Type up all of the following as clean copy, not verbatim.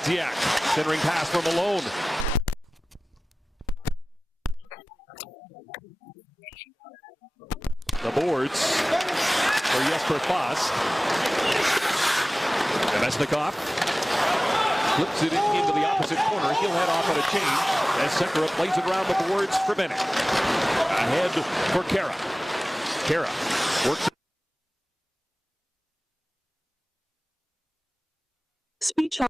Pontiac, centering pass from Malone. The boards for Jesper Fast. Nemesnikov flips it into the opposite corner. He'll head off on a change as Sekera plays it around the boards for Bennett. Ahead for Kara. Kara works. Speech on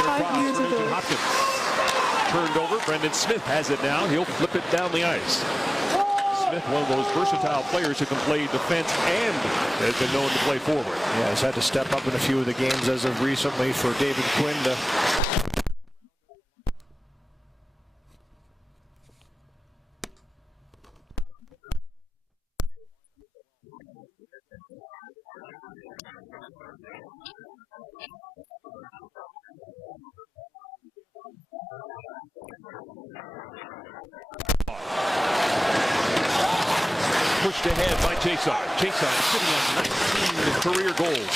5 years ago. Hopkins. Turned over. Brendan Smith has it now. He'll flip it down the ice. Smith, one of those versatile players who can play defense and has been known to play forward. Yeah, he's had to step up in a few of the games as of recently for David Quinn to pushed ahead by Jason. Jason sitting on 19 career goals.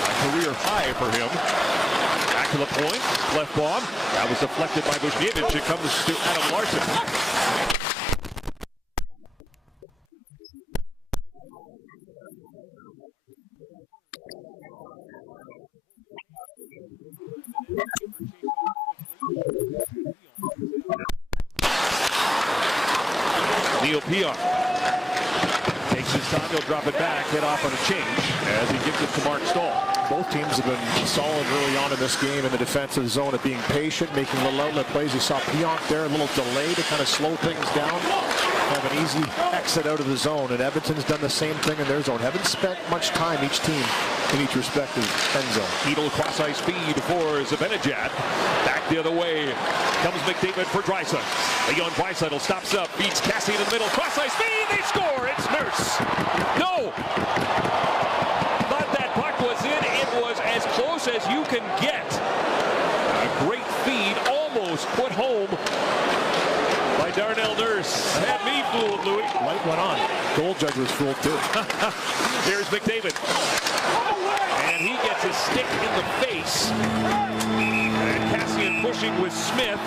A career high for him. Back to the point. Left bomb. That was deflected by Bushnievich. It comes to Adam Larson. Neil Pion takes his time, he'll drop it back, head off on a change as he gives it to Mark Stahl. Both teams have been solid early on in this game in the defensive zone at being patient, making little outlet plays. You saw Pionk there, a little delay to kind of slow things down, have an easy exit out of the zone, and Edmonton's done the same thing in their zone. Haven't spent much time, each team, in each respective end zone. Edel cross-ice speed for Zibanejad. Back the other way comes McDavid for Draisaitl. Leon Draisaitl stops up, beats Cassie in the middle, cross-ice speed, they score! It's Nurse! No! Thought that puck was in, it was as close as you can get. A great feed, almost put home by Darnell Nurse. Had me fooled, Louis. Light went on. Goal judge was fooled too. Here's McDavid. And he gets a stick in the face. And Cassian pushing with Smith.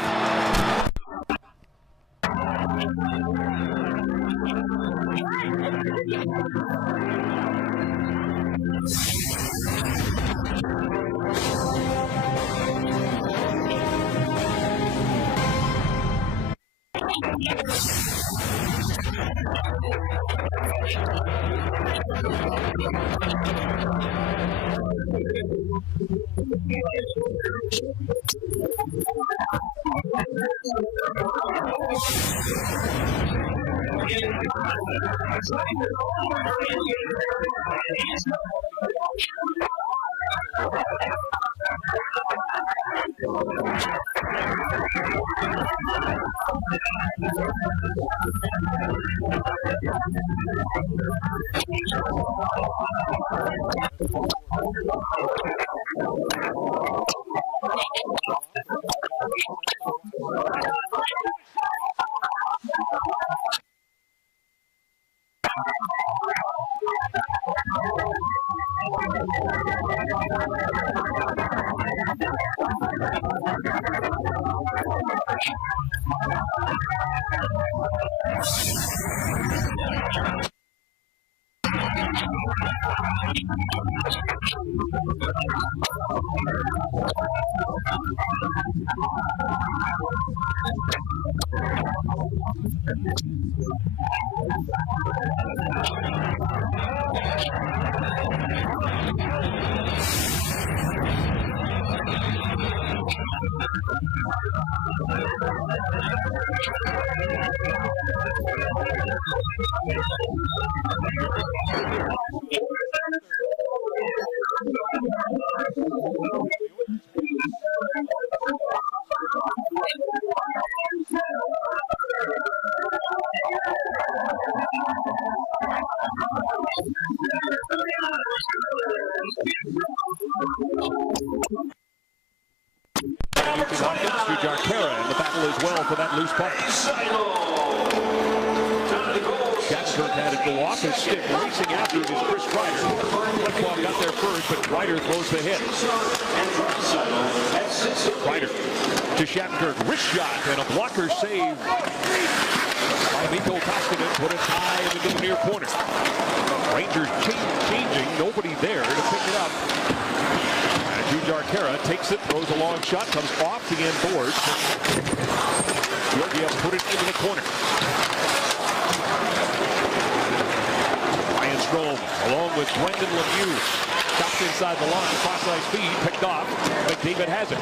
Shattenkirk had it go off his stick. Racing after it is Chris Kreider. Flip-flop got there first, but Kreider throws the hit. Kreider to Shattenkirk. Wrist shot and a blocker save by Mikko Koskinen. Put it high into the near corner. Rangers changing. Nobody there to pick it up. Jujhar Khaira takes it, throws a long shot, comes off the end boards. Georgiev put it into the corner. Ryan Strome, along with Brendan Lemieux, stopped inside the line, cross-ice feed, picked off. McDavid has it.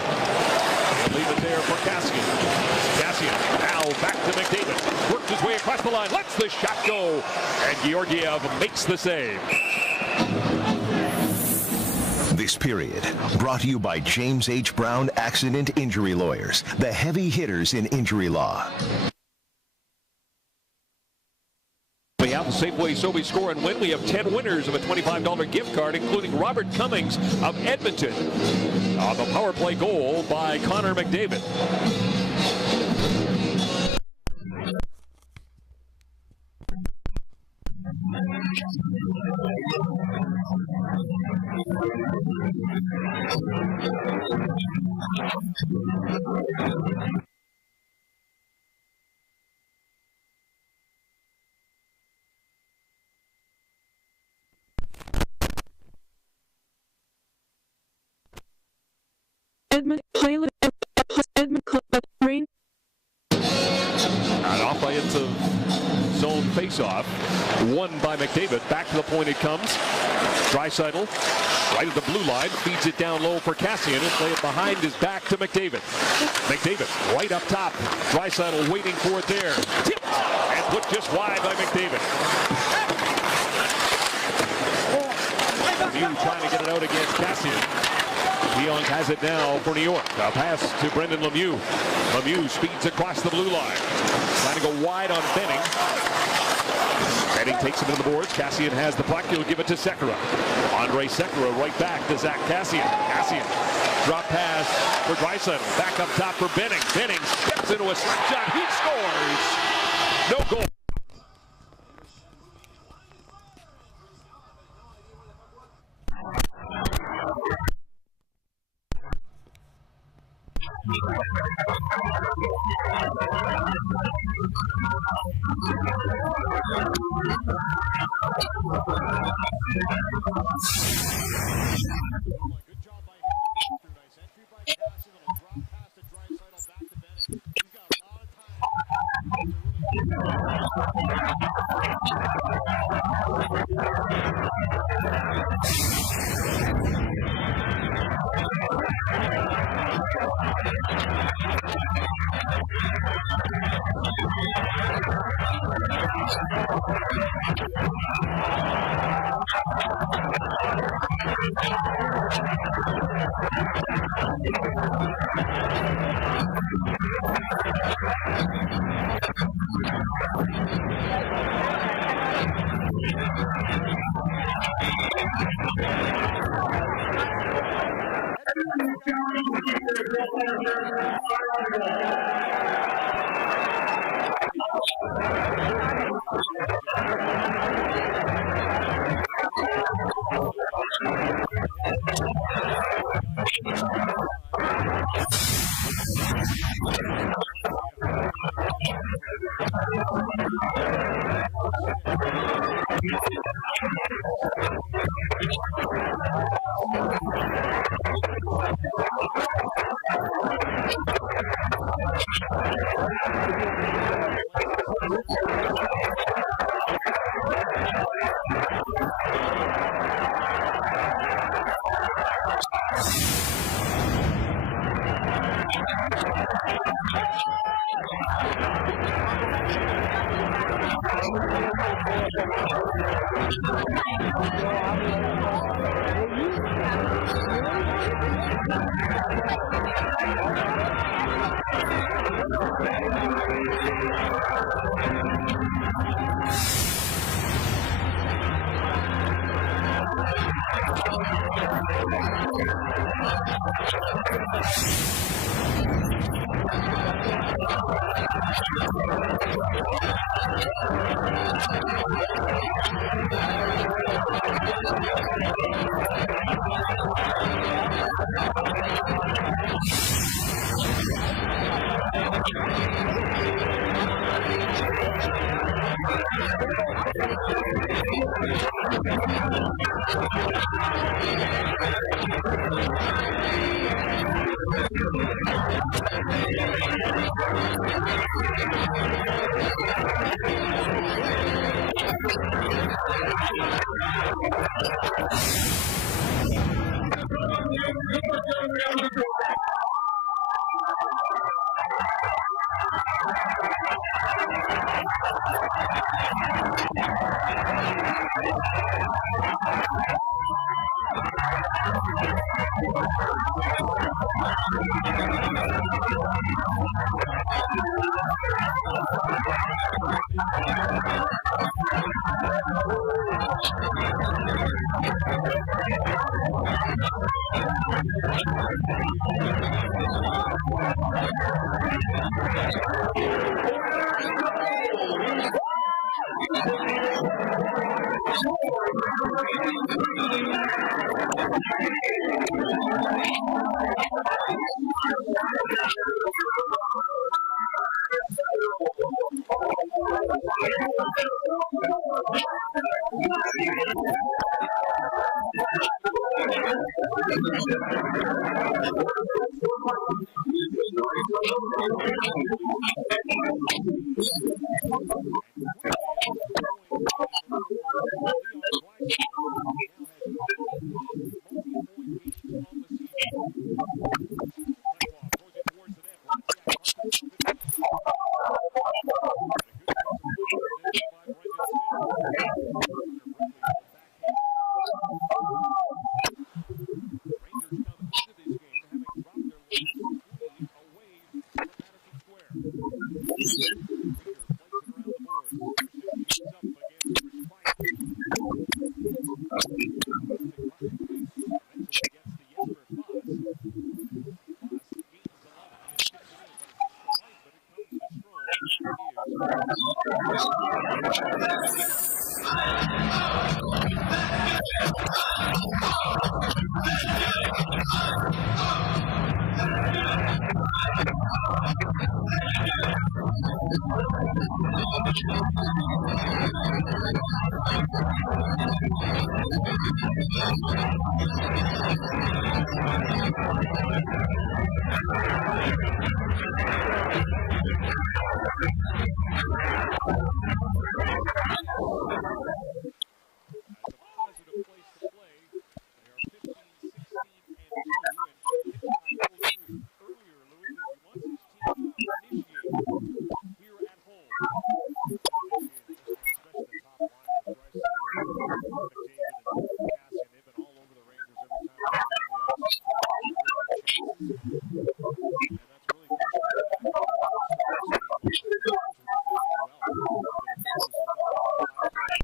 Leave it there for Kassian. Kassian now back to McDavid. Works his way across the line, lets the shot go, and Georgiev makes the save. This period brought to you by James H. Brown Accident Injury Lawyers, the heavy hitters in injury law. We have the Safeway Sobe Score and Win. We have 10 winners of a $25 gift card, including Robert Cummings of Edmonton. On the power play goal by Connor McDavid. Edmonton pilot Edmonton rain. And off by into zone face-off. Won by McDavid. Back to the point it comes. Draisaitl right at the blue line. Feeds it down low for Kassian. And play it behind his back to McDavid. McDavid right up top. Draisaitl waiting for it there. Tip! And put just wide by McDavid. Lemieux trying to get it out against Kassian. Young has it now for New York. A pass to Brendan Lemieux. Lemieux speeds across the blue line. Trying to go wide on Benning. Benning takes him to the boards. Kassian has the puck. He'll give it to Sekera. Andre Sekera right back to Zach Kassian. Kassian drop pass for Draisaitl. Back up top for Benning. Benning steps into a slap shot. He scores. No goal.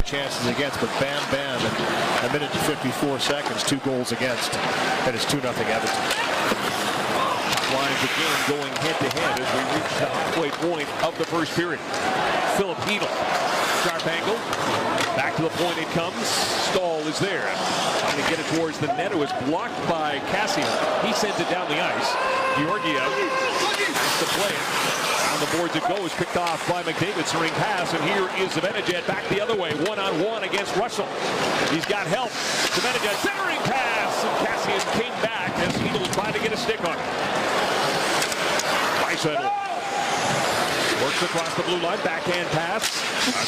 Chances against, but Bam Bam in a minute and 54 seconds, 2 goals against, and it's 2-0 Edmonton. Lines again going head-to-head as we reach the halfway point of the first period. Philip Hedl, sharp angle, back to the point it comes. Stahl is there, trying to get it towards the net. It was blocked by Cassian. He sends it down the ice. Georgiev has to play it. On the boards it goes, picked off by McDavid, ring pass, and here is Zibanejad back the other way, one-on-one against Russell. He's got help. Zibanejad centering pass, and Cassian came back as Hedl tried to get a stick on it. Draisaitl works across the blue line, backhand pass,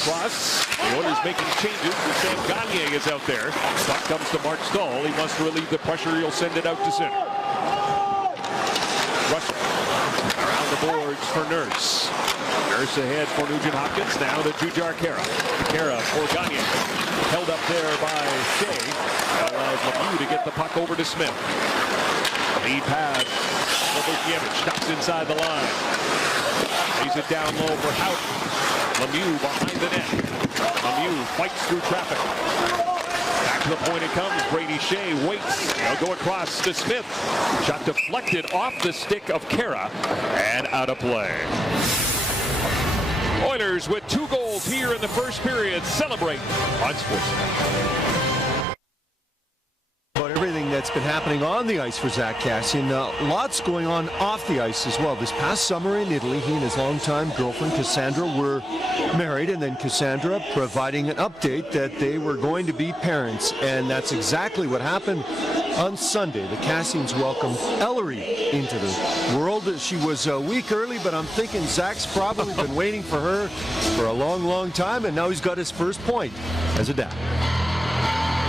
across. The Oilers making changes, Sam Gagner is out there. Puck comes to Mark Stahl, he wants to relieve the pressure, he'll send it out to center. Russell around the boards for Nurse. Nurse ahead for Nugent Hopkins. Now to Jujhar Khaira. Khaira for Gagner. Held up there by Shea. That allows Lemieux to get the puck over to Smith. Lead pass. Lobosiewicz stops inside the line. Lays it down low for Houghton. Lemieux behind the net. Lemieux fights through traffic. Back To the point it comes. Brady Shea waits. They'll go across to Smith. Shot deflected off the stick of Kara and out of play. Oilers with 2 goals here in the first period. Celebrate on Sportsnet. About everything that's been happening on the ice for Zach Kassian. Lots going on off the ice as well. This past summer in Italy, he and his longtime girlfriend Cassandra were married, and then Cassandra providing an update that they were going to be parents, and that's exactly what happened on Sunday. The Kassians welcomed Ellery into the world. She was a week early, but I'm thinking Zach's probably been waiting for her for a long, long time, and now he's got his first point as a dad.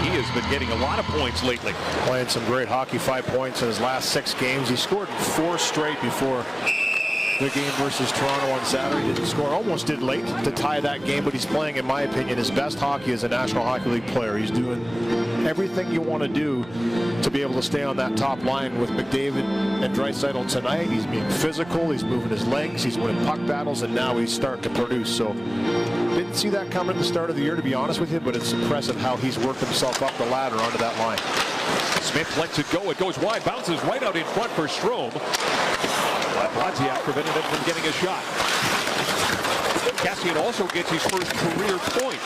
He has been getting a lot of points lately. Playing some great hockey, 5 points in his last 6 games. He scored 4 straight before the game versus Toronto on Saturday. Didn't score, almost did late to tie that game, but he's playing, in my opinion, his best hockey as a National Hockey League player. He's doing everything you want to do to be able to stay on that top line with McDavid and Draisaitl tonight. He's being physical, he's moving his legs, he's winning puck battles, and now he's starting to produce. So didn't see that coming at the start of the year, to be honest with you, but it's impressive how he's worked himself up the ladder onto that line. Smith lets it go. It goes wide, bounces right out in front for Strome. Wozniak prevented him from getting a shot. Kassian also gets his first career point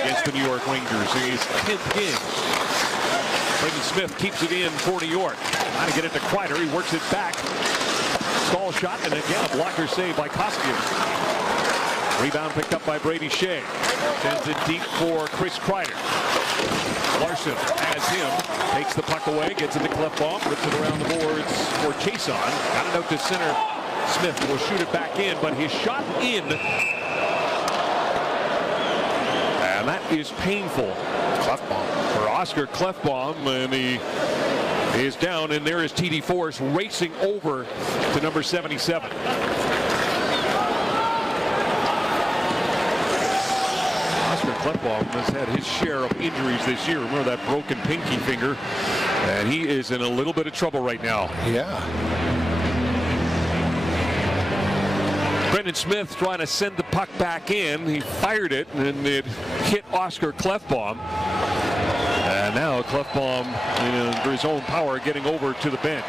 against the New York Rangers in his 10th game. Braden Smith keeps it in for New York. Trying to get it to Kreider. He works it back. Stall shot, and again a blocker save by Koskinen. Rebound picked up by Brady Shea. Sends it deep for Chris Kreider. Larson has him. Takes the puck away. Gets it to Klefbom. Rips it around the boards for Chason. Got it out to center. Smith will shoot it back in, but his shot in. And that is painful. Klefbom. For Oscar Klefbom. And he is down. And there is TD Force racing over to number 77. Klefbom has had his share of injuries this year. Remember that broken pinky finger, and he is in a little bit of trouble right now. Yeah. Brendan Smith trying to send the puck back in. He fired it, and it hit Oscar Klefbom. And now Klefbom, under his own power, getting over to the bench.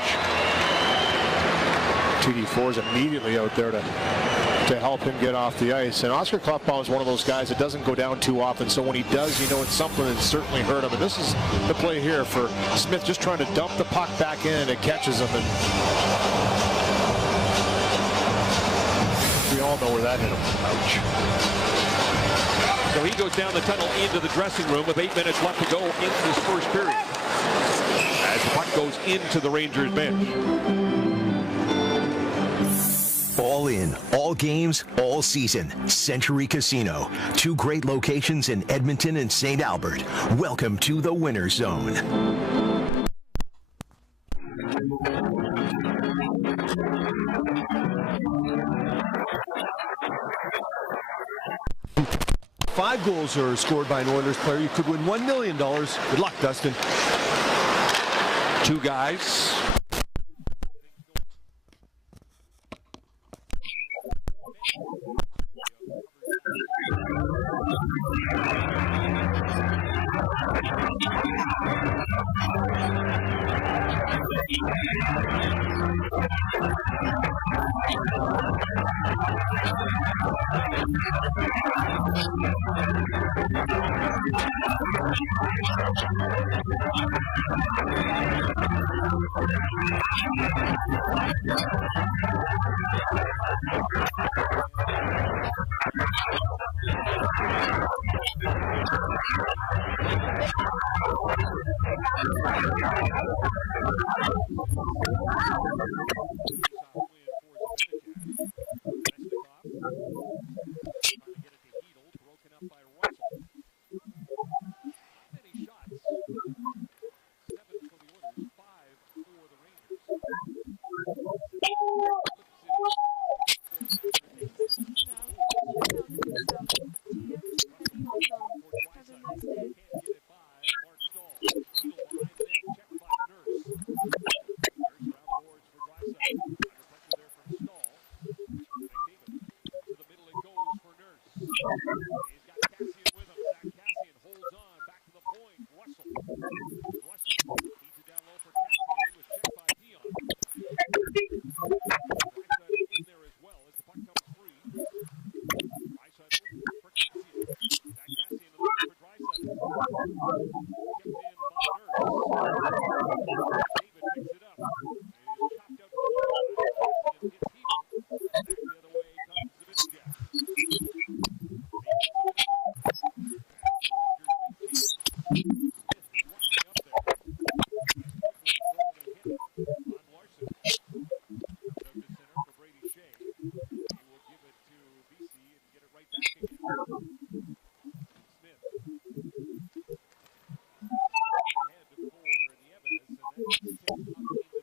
TD4 is immediately out there to help him get off the ice. And Oscar Klefbom is one of those guys that doesn't go down too often, so when he does, you know it's something that's certainly hurt him. And this is the play here for Smith, just trying to dump the puck back in, and it catches him. And we all know where that hit him. Ouch. So he goes down the tunnel into the dressing room with 8 minutes left to go in this first period. As the puck goes into the Rangers bench. All in, all games, all season. Century Casino. 2 great locations in Edmonton and St. Albert. Welcome to the Winner's Zone. Five goals are scored by an Oilers player, you could win $1 million. Good luck, Dustin. 2 guys. This line has been outflanked.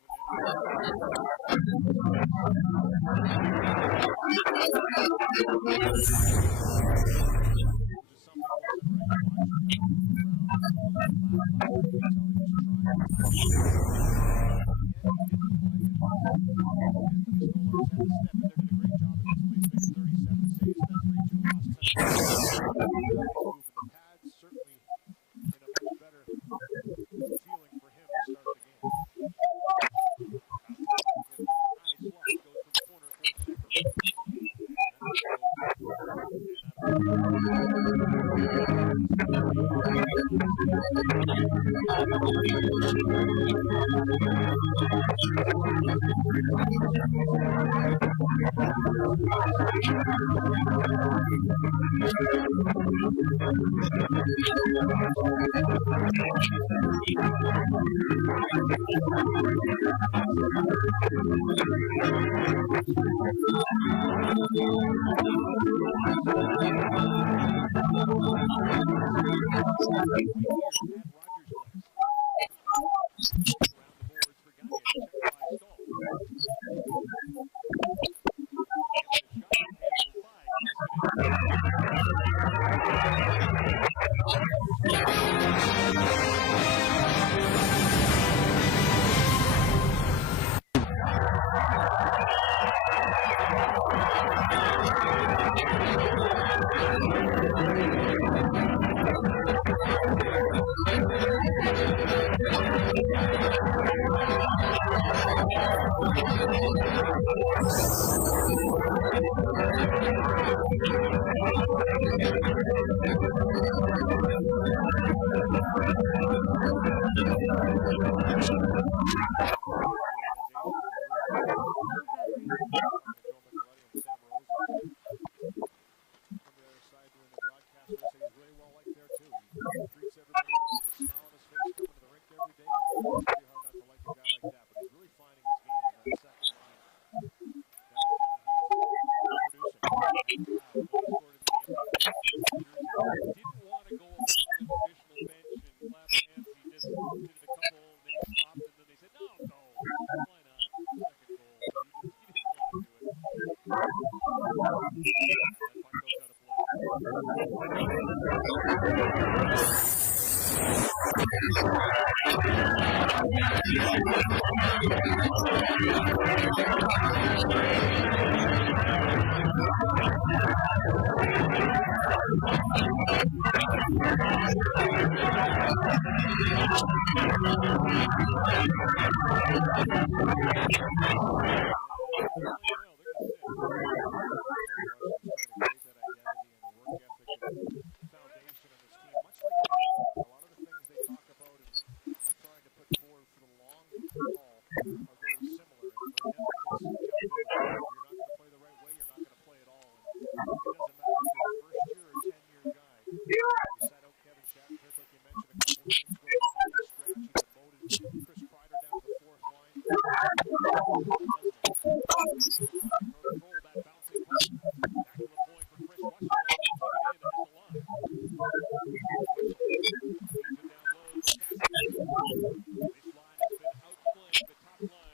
The top line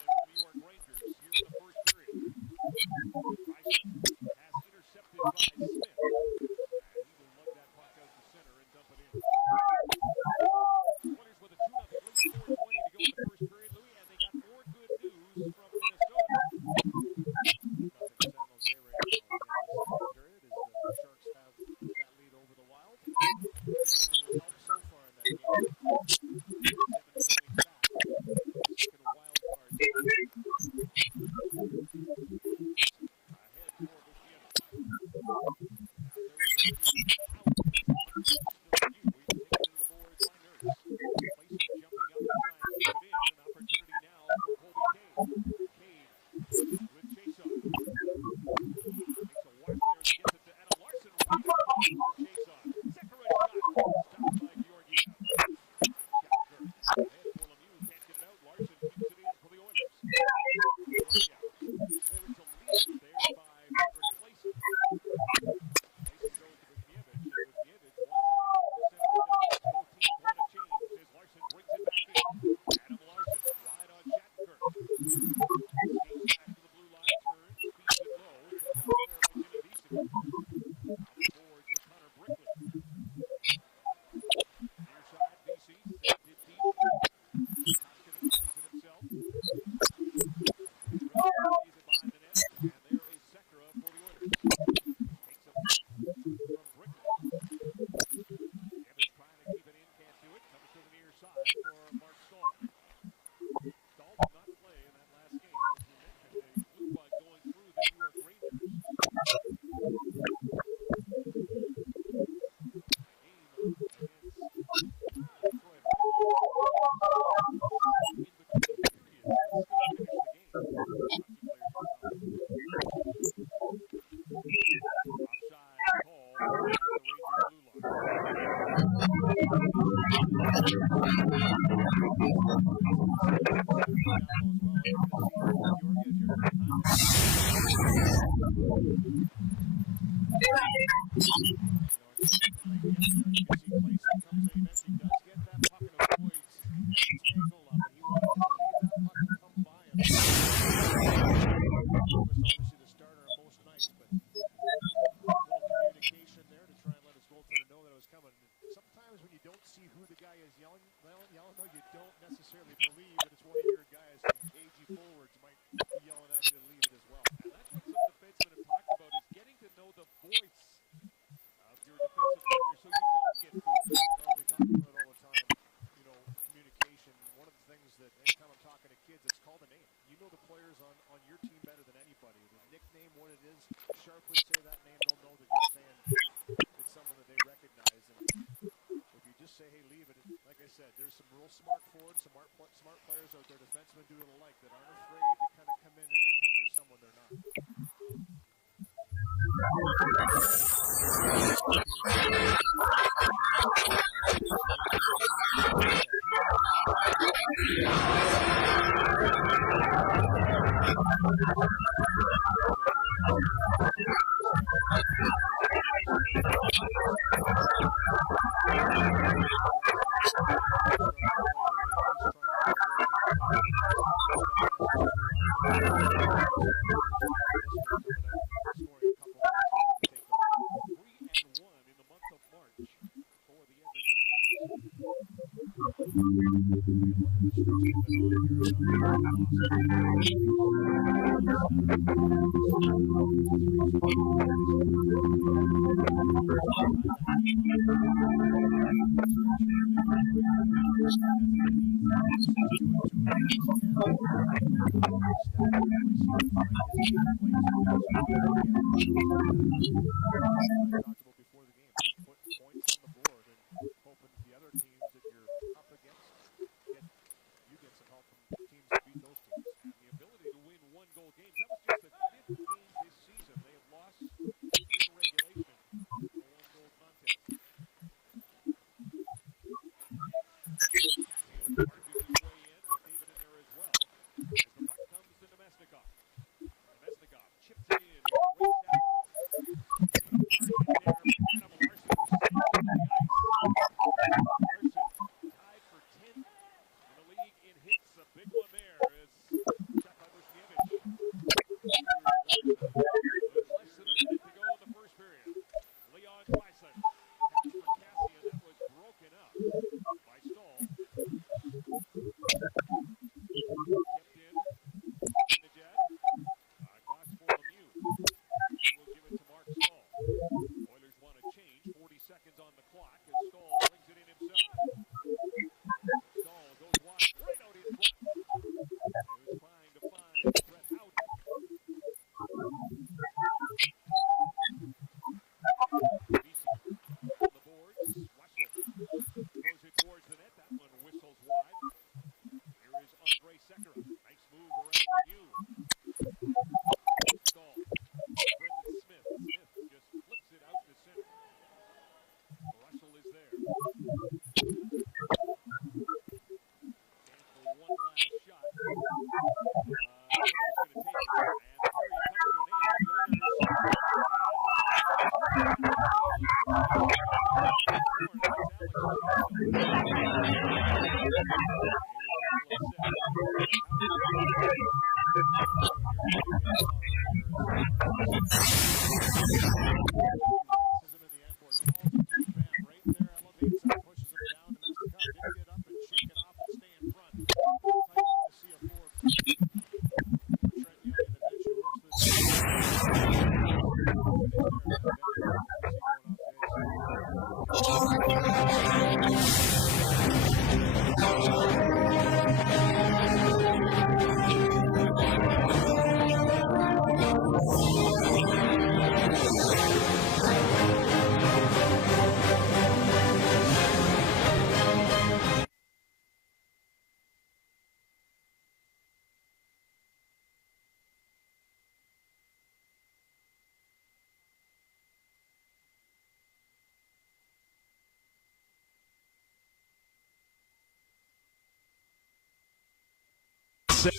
set.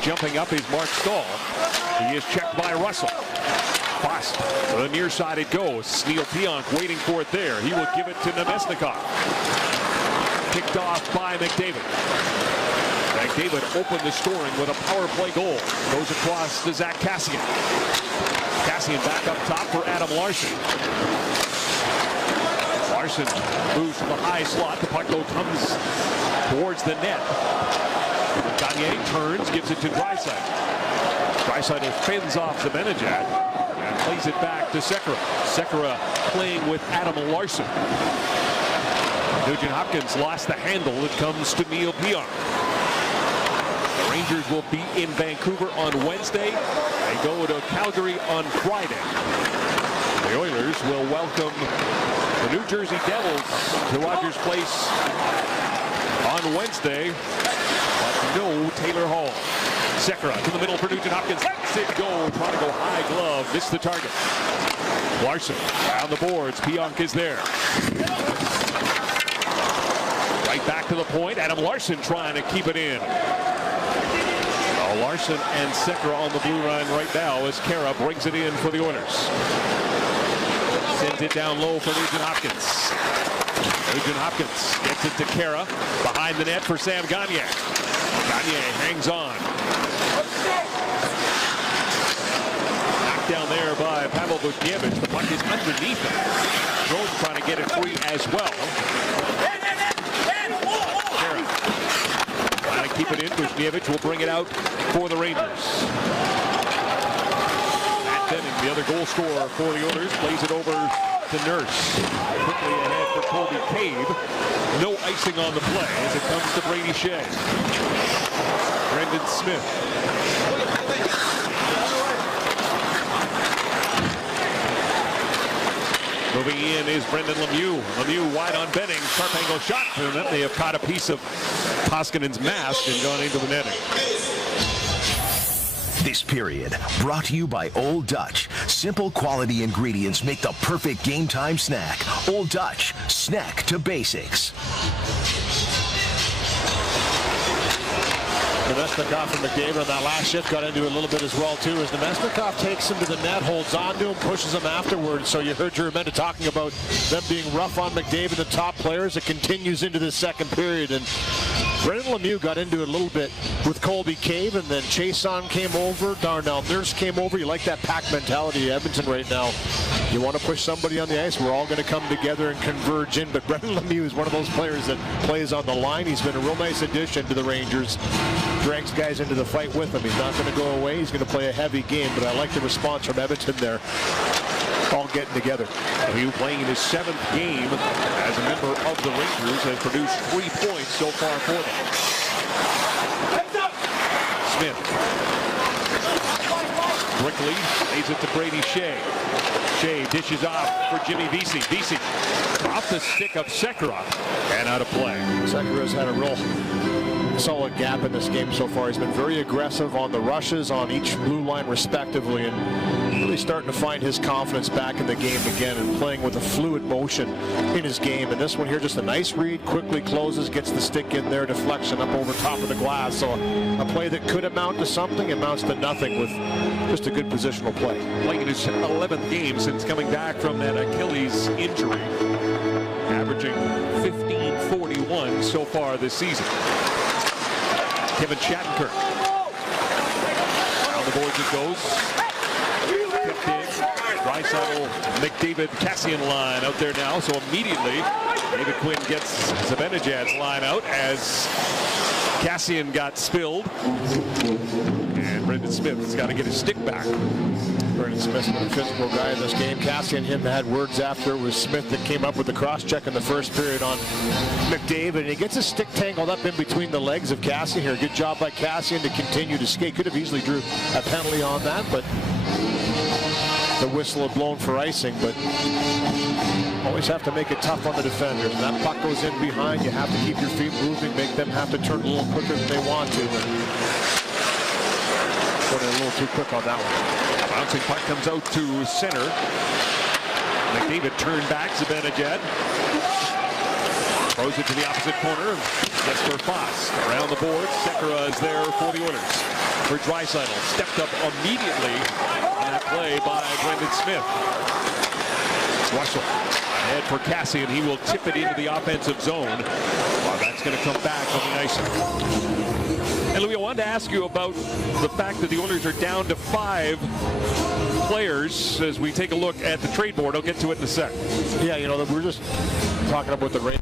Jumping up is Mark Stahl. He is checked by Russell. Fast to the near side it goes. Neil Pionk waiting for it there. He will give it to Nemesnikov. Picked off by McDavid. McDavid opened the scoring with a power play goal. Goes across to Zach Kassian. Kassian back up top for Adam Larson. Larson moves from the high slot. The puck comes towards the net. Gagne turns, gives it to Draisaitl. Draisaitl fends off the Zibanejad and plays it back to Sekera. Sekera playing with Adam Larson. Nugent Hopkins lost the handle. It comes to Neil Pionk. The Rangers will be in Vancouver on Wednesday. They go to Calgary on Friday. The Oilers will welcome the New Jersey Devils to Rogers Place on Wednesday. No Taylor Hall. Sekera to the middle for Nugent Hopkins. Lets it go. Trying to go high glove. Missed the target. Larson down the boards. Pionk is there. Right back to the point. Adam Larson trying to keep it in. Larson and Sekera on the blue line right now as Kara brings it in for the Oilers. Sends it down low for Nugent Hopkins. Nugent Hopkins gets it to Kara. Behind the net for Sam Gagne. Gagne hangs on. Knocked down there by Pavel Buchnevich. The puck is underneath him. Rome trying to get it free as well. Kara trying to keep it in. Buchnevich will bring it out for the Rangers. Matt Dennen, the other goal scorer for the Oilers, plays it over to Nurse. Quickly ahead for Colby Cave. No icing on the play as it comes to Brady Shea. Brendan Smith. Moving in is Brendan Lemieux. Lemieux wide on Benning. Sharp angle shot. And then they have caught a piece of Koskinen's mask and gone into the netting. This period brought to you by Old Dutch. Simple quality ingredients make the perfect game time snack. Old Dutch, snack to basics. Nemesnikov and McDavid on that last shift got into it a little bit as well too, as Nemesnikov takes him to the net, holds on to him, pushes him afterwards. So you heard Jeremenda talking about them being rough on McDavid, the top players. It continues into the second period, and Brendan Lemieux got into it a little bit with Colby Cave, and then Chason came over, Darnell Nurse came over. You like that pack mentality at Edmonton right now. You want to push somebody on the ice, we're all going to come together and converge in. But Brendan Lemieux is one of those players that plays on the line. He's been a real nice addition to the Rangers. Drags guys into the fight with him. He's not going to go away. He's going to play a heavy game, but I like the response from Edmonton there. All getting together. Lemieux playing in his 7th game as a member of the Rangers has produced 3 points so far for them. Smith. Brickley lays it to Brady Shea. Shea dishes off for Jimmy Vesey. Vesey off the stick of Sekera and out of play. Sekera's had a real solid gap in this game so far. He's been very aggressive on the rushes on each blue line respectively, and really starting to find his confidence back in the game again and playing with a fluid motion in his game. And this one here, just a nice read, quickly closes, gets the stick in there, deflection up over top of the glass. So a play that could amount to something amounts to nothing with just a good positional play. Playing in his 11th game since coming back from that Achilles injury, averaging 15.41 so far this season. Kevin Shattenkirk. Down the boards it goes. Tipped in. Draisaitl, McDavid, Kassian line out there now. So immediately, David Quinn gets Zibanejad's line out as Kassian got spilled. And Brendan Smith has got to get his stick back. Brendan Smith's been a physical guy in this game. Cassie and him had words after. It was Smith that came up with the cross-check in the first period on McDavid. And he gets his stick tangled up in between the legs of Cassie here. Good job by Cassian to continue to skate. Could have easily drew a penalty on that, but the whistle had blown for icing. But always have to make it tough on the defenders. When that puck goes in behind, you have to keep your feet moving, make them have to turn a little quicker than they want to. But going a little too quick on that one. A bouncing puck comes out to center. McDavid turned back. Zibanejad throws it to the opposite corner. Gets for Foss. Around the board. Sekera is there for the Oilers. For Draisaitl. Stepped up immediately on that play by Brendan Smith. Russell ahead for Cassian. He will tip it into the offensive zone. Well, that's going to come back on the ice. And Louis, I wanted to ask you about the fact that the Oilers are down to 5 players as we take a look at the trade board. I'll get to it in a sec. Yeah, you know, we're just talking about the rain.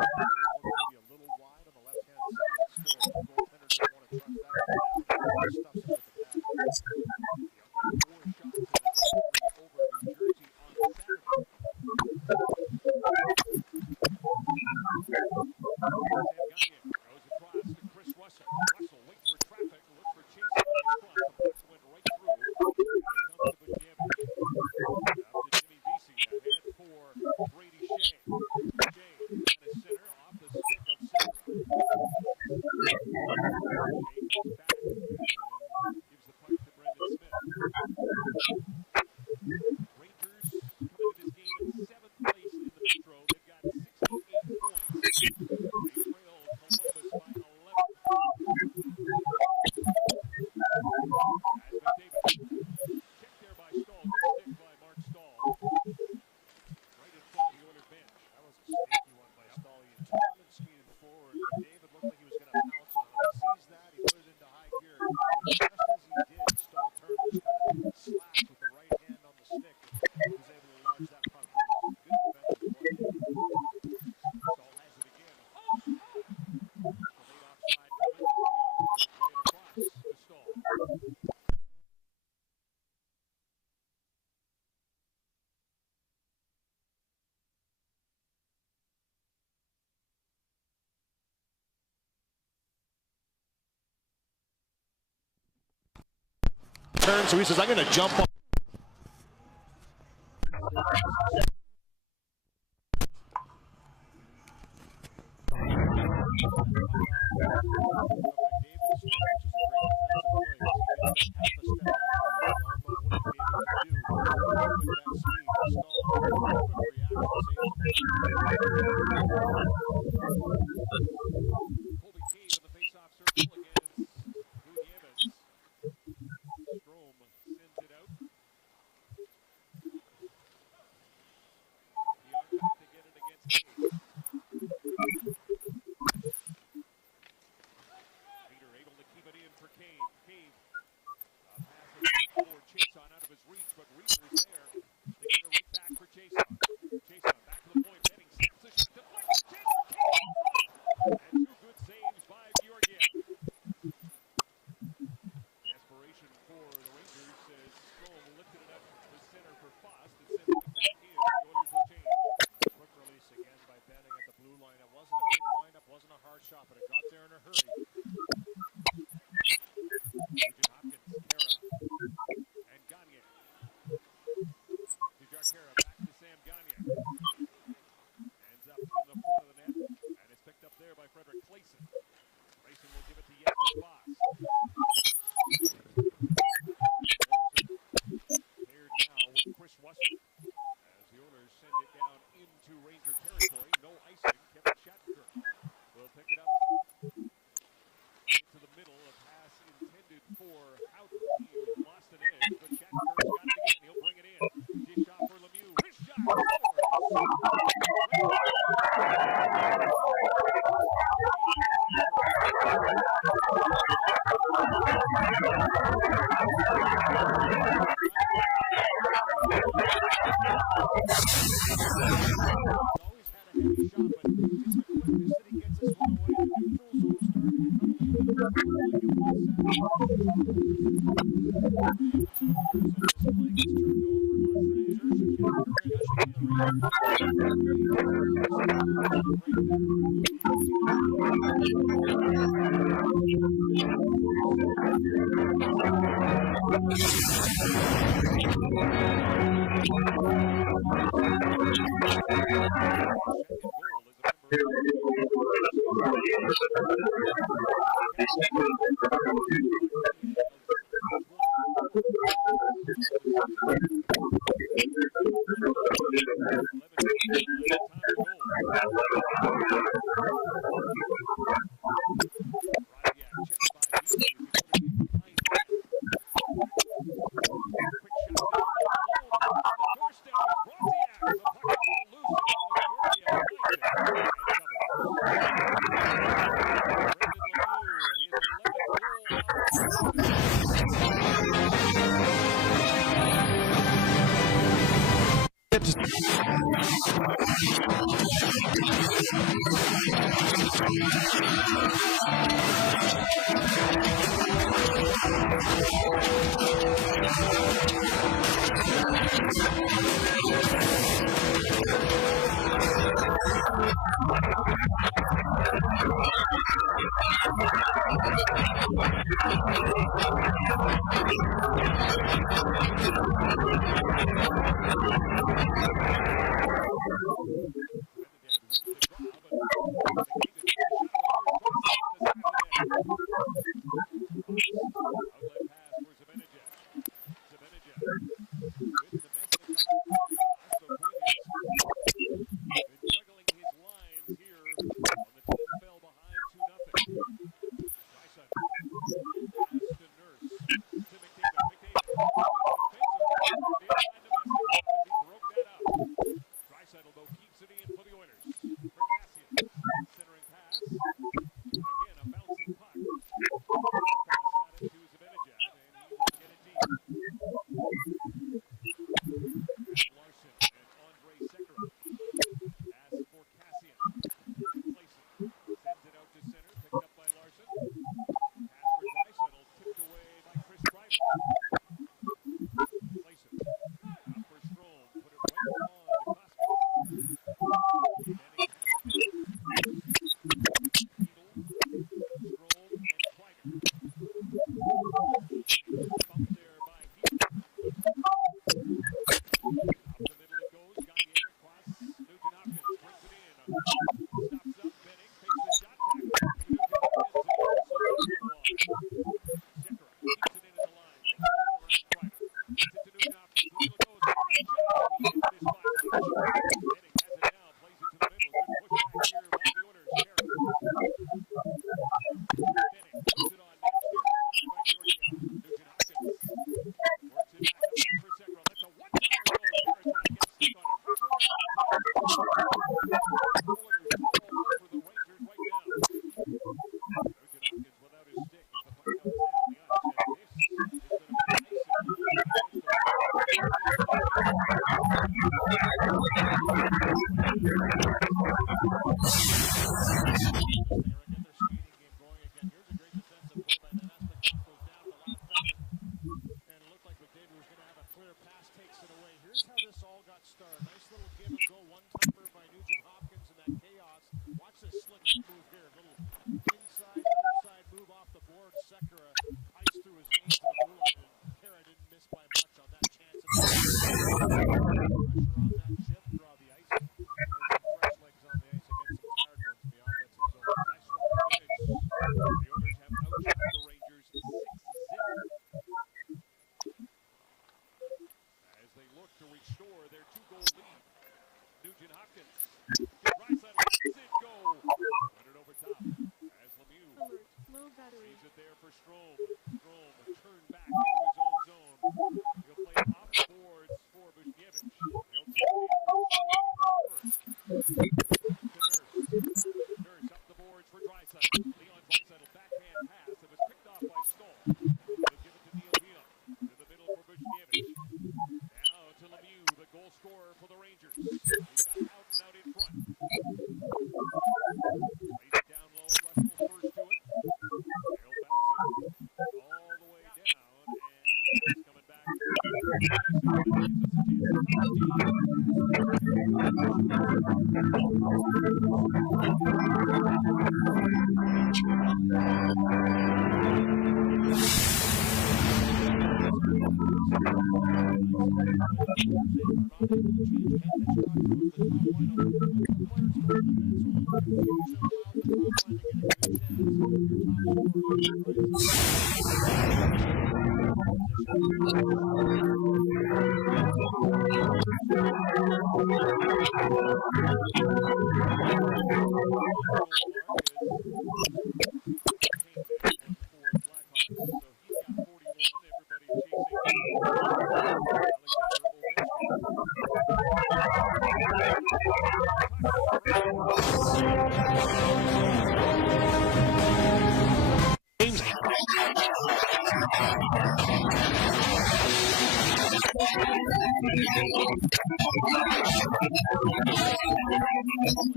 a little wide on the left-hand side. Still, the goaltender doesn't want to trust that one down. He stuffs it with the pad. Young had 4 shots in the series over New Jersey on Saturday. Goes across to Chris Russell. Russell waits for traffic, looks for Chase in front. The puck went right through. And it comes to Buchanan. Up to Jimmy Vesey. Ahead for Brady Shea. Shea on his center, off the stick of Sandra. Shea comes back and gives the puck to Brendan Smith. Rangers coming into this game in 7th place in the Metro. They've got 68 points. They trail Columbus by 11. As McDavid. Check there by Stahl. Good stick by Mark Stahl. Right in front of the Oilers bench. That was a sneaky one by Stahl. He turned and skated forward. McDavid looked like he was going to pounce on him. He sees that. He put it into high gear. But just as he did, Stahl turned and just kind of slashed with the right hand on the stick. And was able to launch that puck. Good defensive play. Stahl has it again. The late offside coming. Right across to Stahl. Turn, so he says, I'm going to jump on.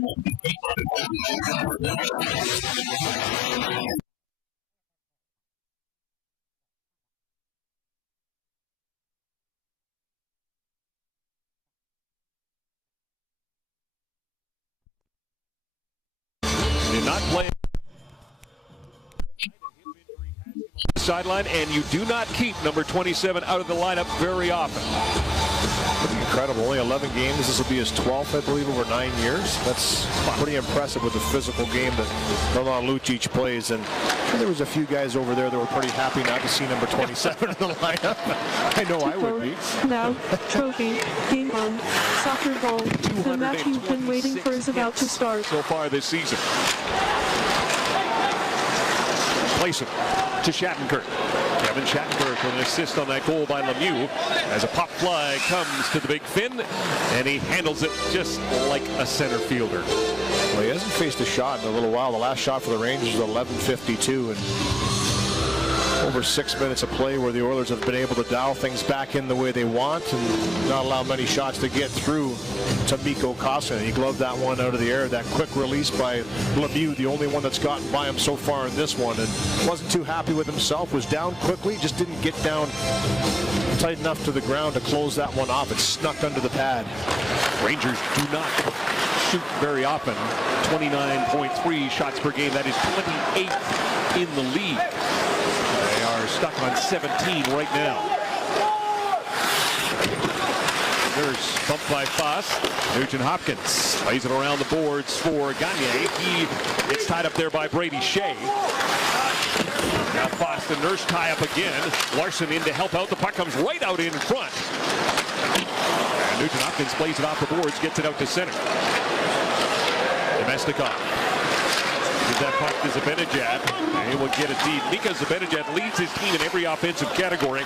Did not play sideline, and you do not keep number 27 out of the lineup very often. Incredible. Only 11 games. This will be his 12th, I believe, over 9 years. That's pretty impressive with the physical game that Milan Lucic plays. And there was a few guys over there that were pretty happy not to see number 27 in the lineup. I know I would be. Now, trophy, game on, soccer ball. The match you've been waiting for is about to start. So far this season. Place it to Shattenkirk. Kevin Shattenkirk with an assist on that goal by Lemieux as a pop fly comes to the big fin, and he handles it just like a center fielder. Well, he hasn't faced a shot in a little while. The last shot for the Rangers was 11:52, and over 6 minutes of play where the Oilers have been able to dial things back in the way they want and not allow many shots to get through to Mikko Koskinen. He gloved that one out of the air. That quick release by Lemieux, the only one that's gotten by him so far in this one, and wasn't too happy with himself. Was down quickly, just didn't get down tight enough to the ground to close that one off. It snuck under the pad. Rangers do not shoot very often. 29.3 shots per game. That is 28th in the league. They are stuck on 17 right now. There's bumped by Foss. Nugent Hopkins plays it around the boards for Gagne. He gets tied up there by Brady Shea. Now Foss and Nurse tie up again. Larson in to help out. The puck comes right out in front. And Nugent Hopkins plays it off the boards, gets it out to center. Domestikov. Gives that puck to Zibanejad, and he will get it deep. Mika Zibanejad leads his team in every offensive category.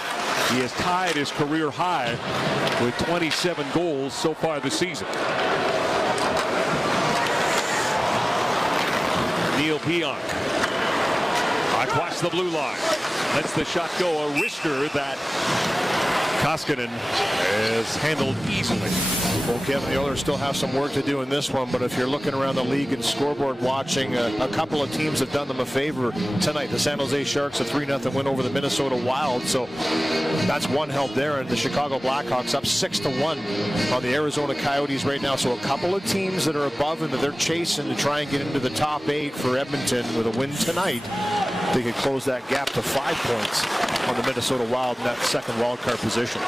He has tied his career high with 27 goals so far this season. Neil Pionk across the blue line. Lets the shot go. A wrister that Koskinen is handled easily. Well, Kevin, the Oilers still have some work to do in this one, but if you're looking around the league and scoreboard watching, a couple of teams have done them a favor tonight. The San Jose Sharks, a 3-0 win over the Minnesota Wild, so that's one help there, and the Chicago Blackhawks up 6-1 on the Arizona Coyotes right now. So a couple of teams that are above and that they're chasing to try and get into the top 8 for Edmonton. With a win tonight, they could close that gap to 5 points on the Minnesota Wild in that second wildcard position.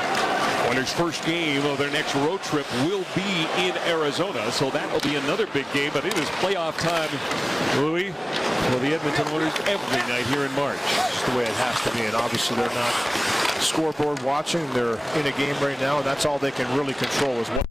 Oilers' first game of their next road trip will be in Arizona, so that will be another big game. But it is playoff time, Louis, for the Edmonton Oilers every night here in March. Just the way it has to be, and obviously they're not scoreboard watching. They're in a game right now, and that's all they can really control is what.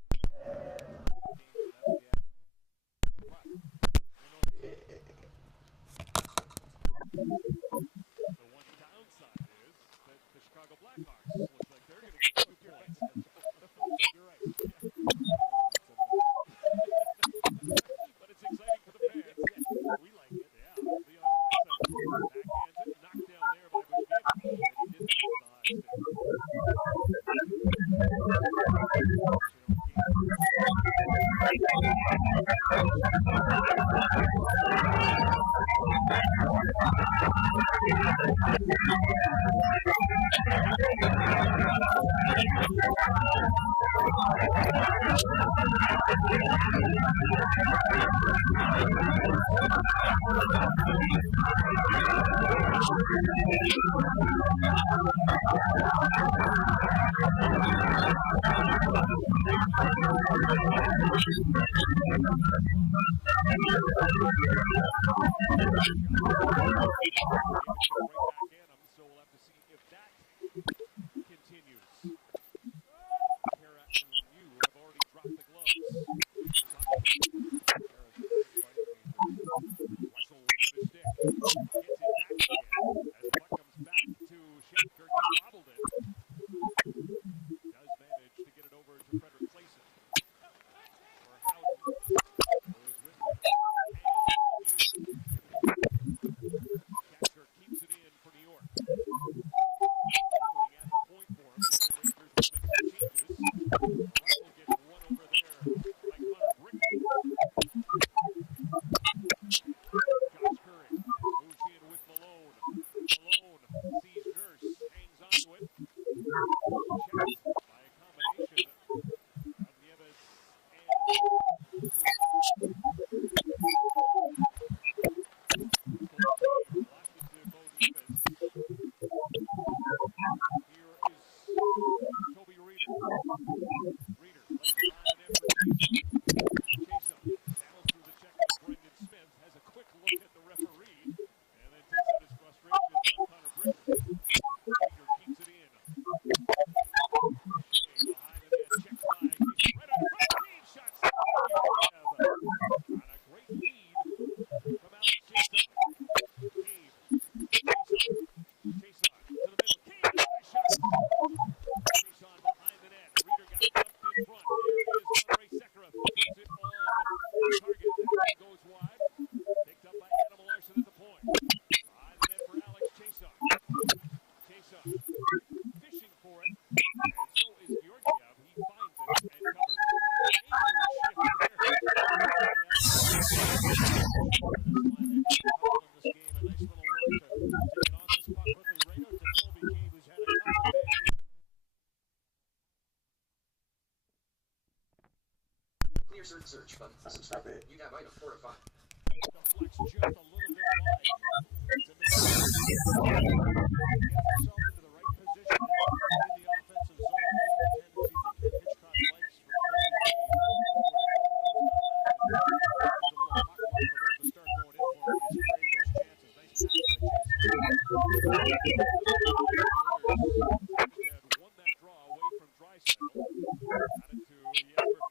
Search button. Subscribe to it. You got mine to 4 to 5. Deflects just a little bit wide. To make gets himself into the right position in the offensive zone. Those are the tendencies that Ken Hitchcock likes from Colby Cave. Won that draw away from Draisaitl. Got it to Jesper Fast.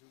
who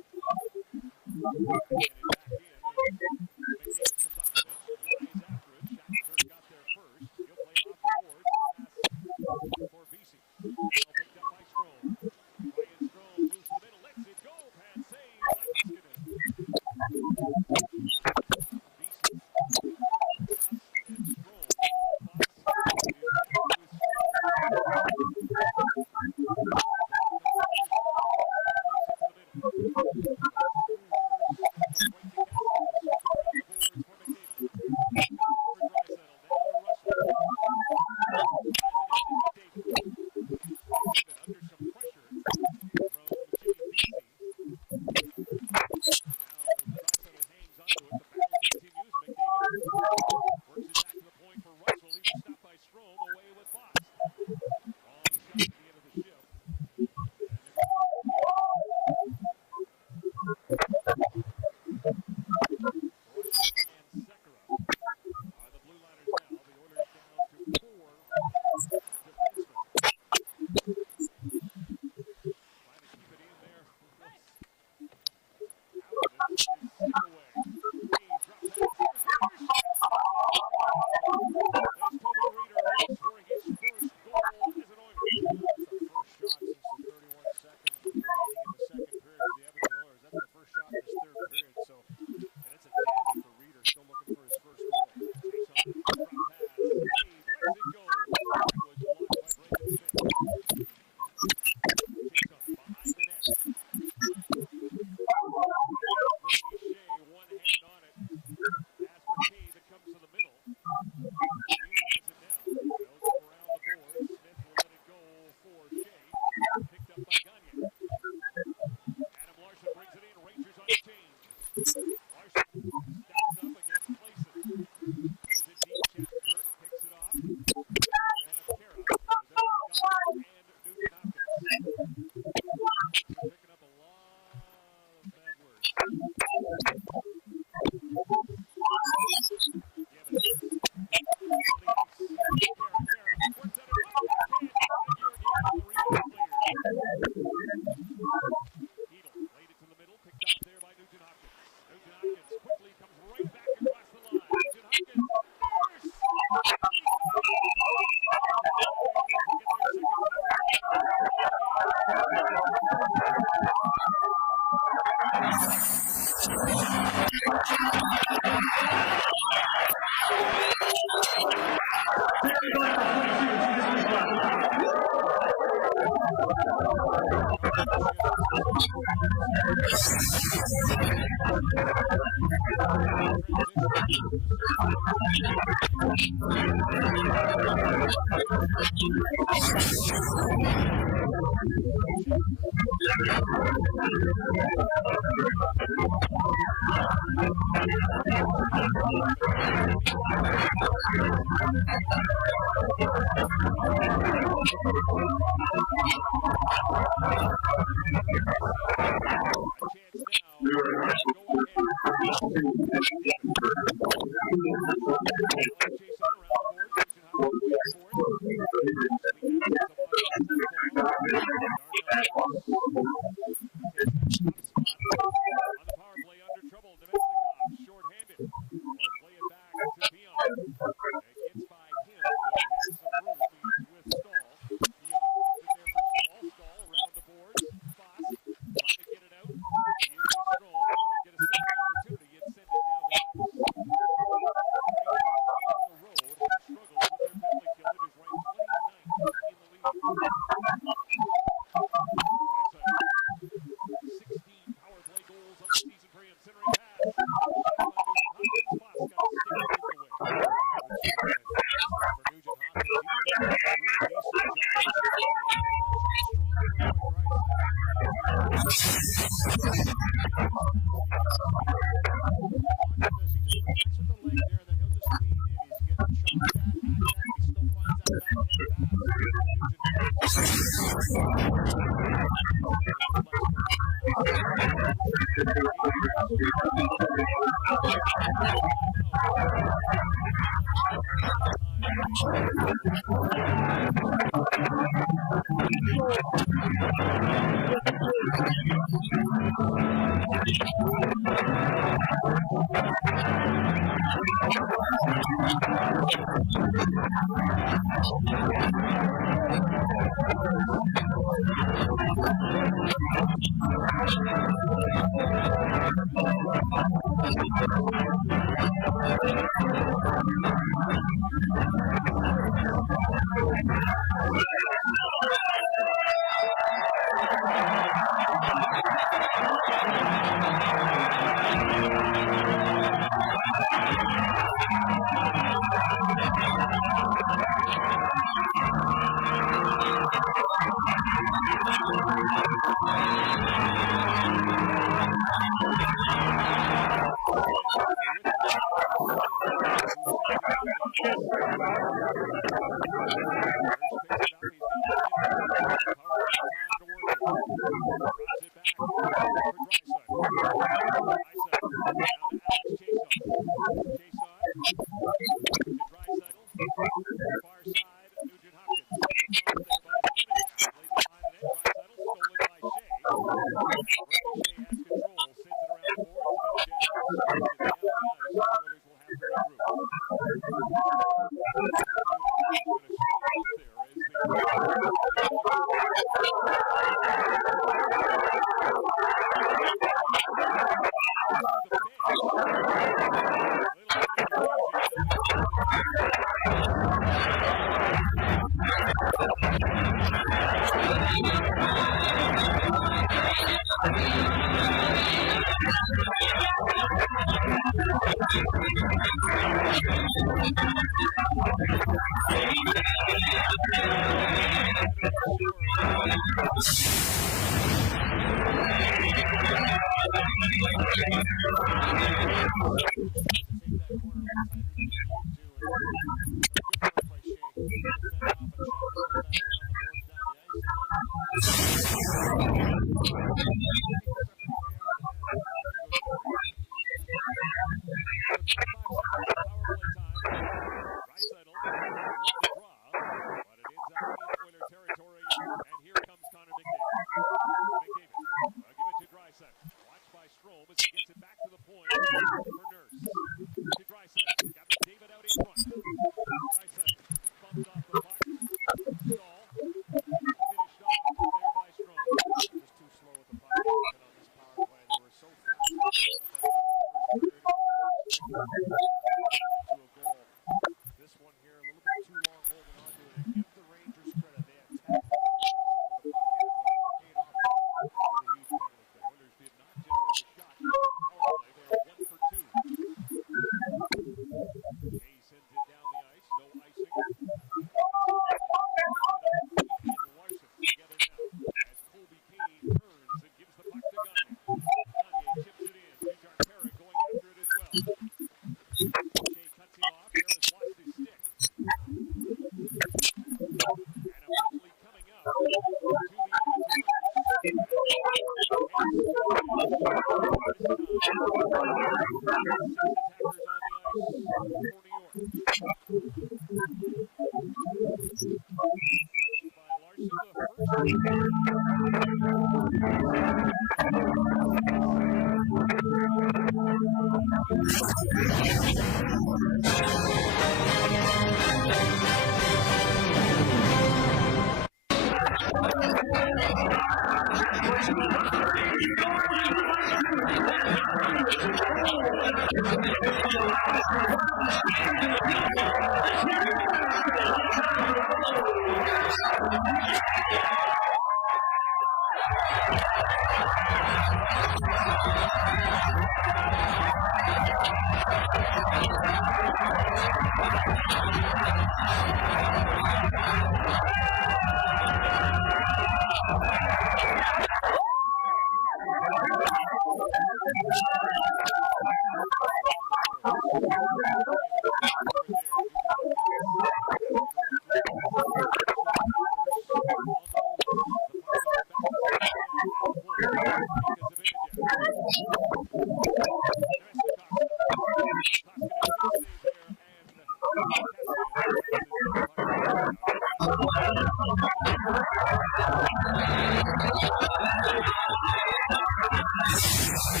the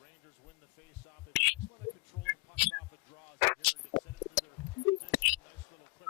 Rangers win the face-off, they've been excellent at controlling pucks off of draws. And here they send it through their position. Nice little clip.